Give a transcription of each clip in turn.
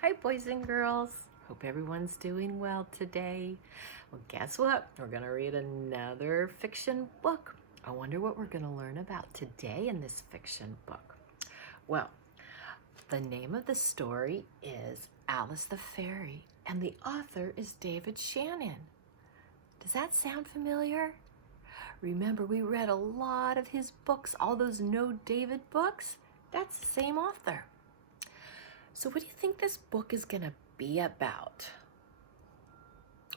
Hi, boys and girls. Hope everyone's doing well today. Well, guess what? We're going to read another fiction book. I wonder what we're going to learn about today in this fiction book. Well, the name of the story is Alice the Fairy, and the author is David Shannon. Does that sound familiar? Remember, we read a lot of his books, all those No David books? That's the same author. So what do you think this book is going to be about?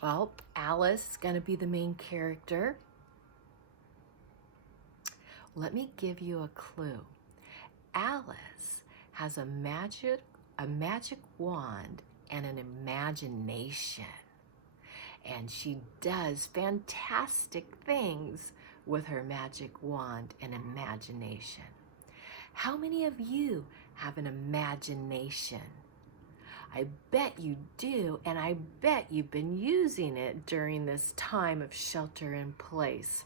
Well, Alice is going to be the main character. Let me give you a clue. Alice has a magic wand and an imagination. And she does fantastic things with her magic wand and imagination. How many of you have an imagination? I bet you do, and I bet you've been using it during this time of shelter in place.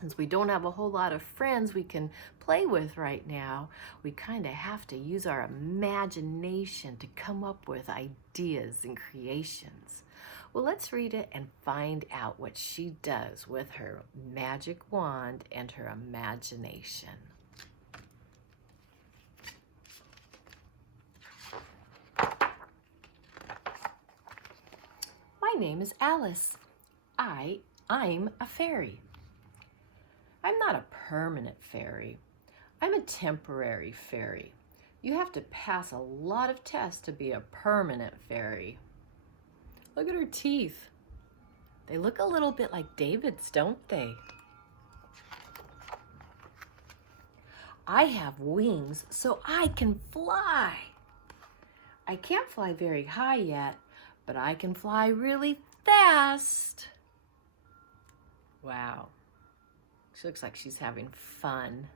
Since we don't have a whole lot of friends we can play with right now, we kind of have to use our imagination to come up with ideas and creations. Well, let's read it and find out what she does with her magic wand and her imagination. My name is Alice. I'm a fairy. I'm not a permanent fairy. I'm a temporary fairy. You have to pass a lot of tests to be a permanent fairy. Look at her teeth. They look a little bit like David's, don't they? I have wings so I can fly. I can't fly very high yet, but I can fly really fast. Wow. She looks like she's having fun.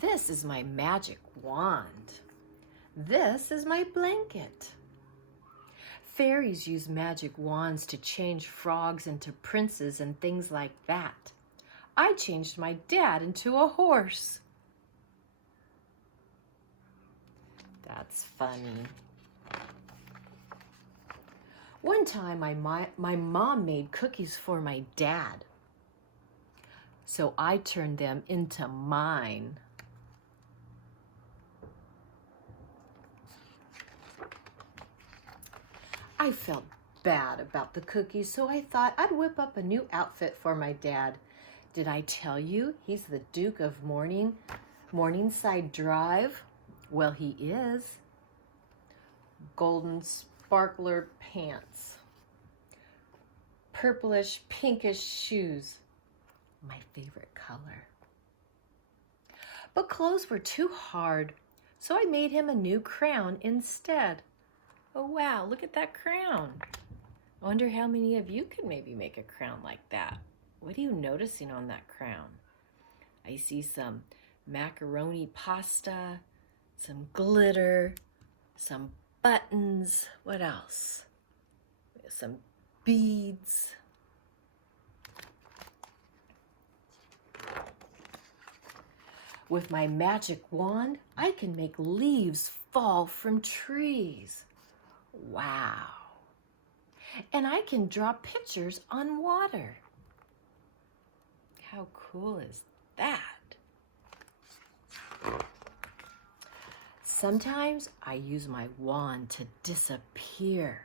This is my magic wand. This is my blanket. Fairies use magic wands to change frogs into princes and things like that. I changed my dad into a horse. That's funny. One time my mom made cookies for my dad, so I turned them into mine. I felt bad about the cookies, so I thought I'd whip up a new outfit for my dad. Did I tell you he's the Duke of Morningside Drive? Well, he is. Golden sparkler pants. Purplish pinkish shoes. My favorite color. But clothes were too hard, so I made him a new crown instead. Oh wow, look at that crown. I wonder how many of you could maybe make a crown like that. What are you noticing on that crown? I see some macaroni pasta, some glitter, some buttons. What else? Some beads. With my magic wand, I can make leaves fall from trees. Wow. And I can draw pictures on water. How cool is that? Sometimes I use my wand to disappear,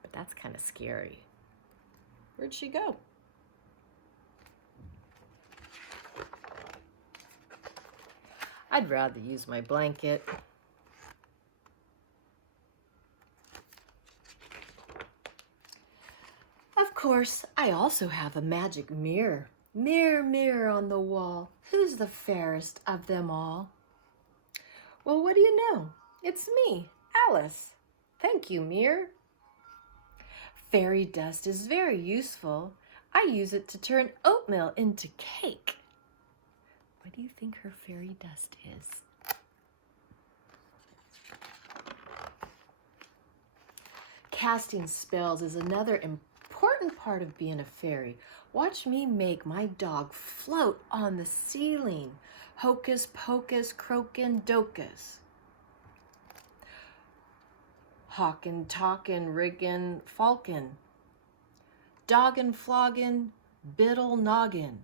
but that's kind of scary. Where'd she go? I'd rather use my blanket. Of course, I also have a magic mirror. Mirror, mirror on the wall, who's the fairest of them all? Well, what do you know? It's me, Alice. Thank you, mirror. Fairy dust is very useful. I use it to turn oatmeal into cake. What do you think her fairy dust is? Casting spells is another important important part of being a fairy. Watch me make my dog float on the ceiling. Hocus pocus, croakin' docus. Hawkin', talkin', riggin', falcon. Doggin', floggin', biddle, noggin.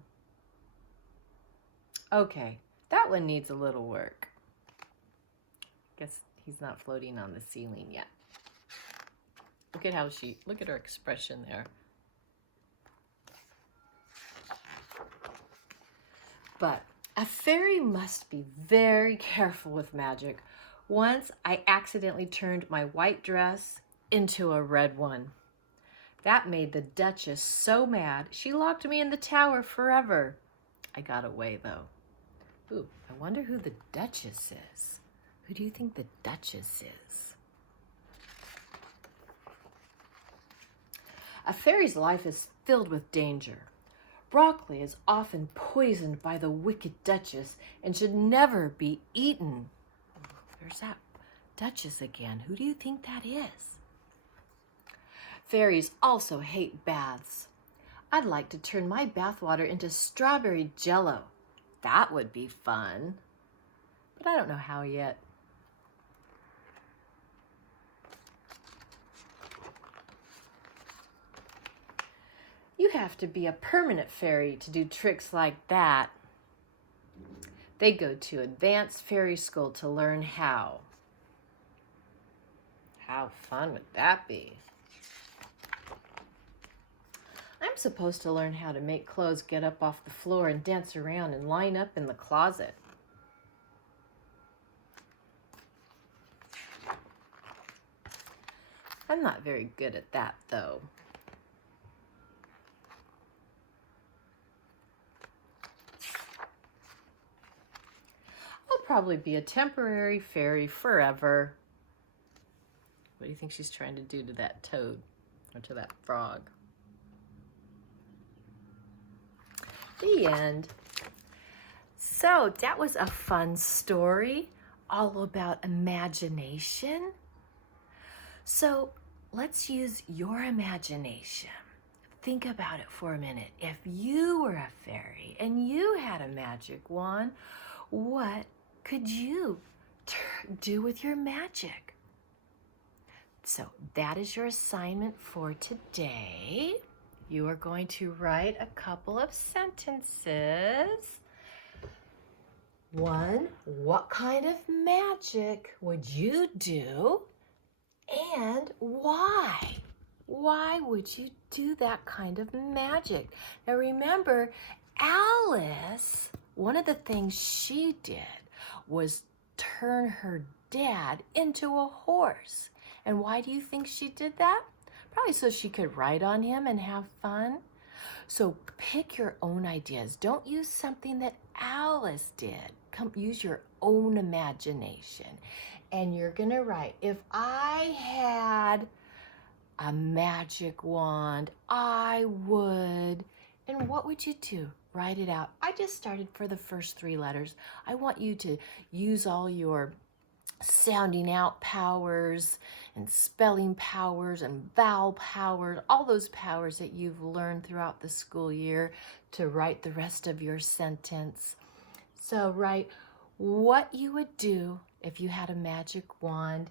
Okay, that one needs a little work. Guess he's not floating on the ceiling yet. Look at look at her expression there. But a fairy must be very careful with magic. Once I accidentally turned my white dress into a red one. That made the Duchess so mad, she locked me in the tower forever. I got away though. Ooh, I wonder who the Duchess is. Who do you think the Duchess is? A fairy's life is filled with danger. Broccoli is often poisoned by the wicked Duchess and should never be eaten. There's that Duchess again. Who do you think that is? Fairies also hate baths. I'd like to turn my bathwater into strawberry jello. That would be fun. But I don't know how yet. You have to be a permanent fairy to do tricks like that. They go to advanced fairy school to learn how. How fun would that be? I'm supposed to learn how to make clothes get up off the floor and dance around and line up in the closet. I'm not very good at that, though. I'll probably be a temporary fairy forever. What do you think she's trying to do to that toad or to that frog? The end. So that was a fun story all about imagination. So let's use your imagination. Think about it for a minute. If you were a fairy and you had a magic wand, what could you do with your magic? So that is your assignment for today. You are going to write a couple of sentences. One, what kind of magic would you do? And why? Why would you do that kind of magic? Now remember, Alice, one of the things she did was turn her dad into a horse. And why do you think she did that? Probably so she could ride on him and have fun. So pick your own ideas. Don't use something that Alice did. Use your own imagination. And you're going to write, if I had a magic wand, I would. And what would you do? Write it out. I just started for the first 3 letters. I want you to use all your sounding out powers and spelling powers and vowel powers, all those powers that you've learned throughout the school year to write the rest of your sentence. So write what you would do if you had a magic wand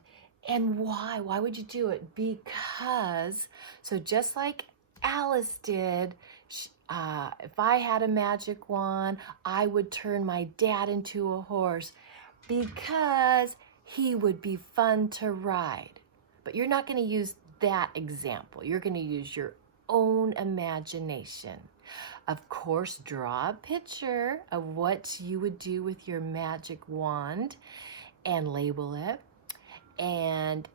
and why. Why would you do it? Because, so just like Alice did, if I had a magic wand, I would turn my dad into a horse because he would be fun to ride. But you're not going to use that example. You're going to use your own imagination. Of course, draw a picture of what you would do with your magic wand and label it. And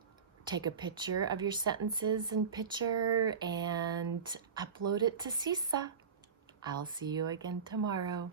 take a picture of your sentences and picture and upload it to Seesaw. I'll see you again tomorrow.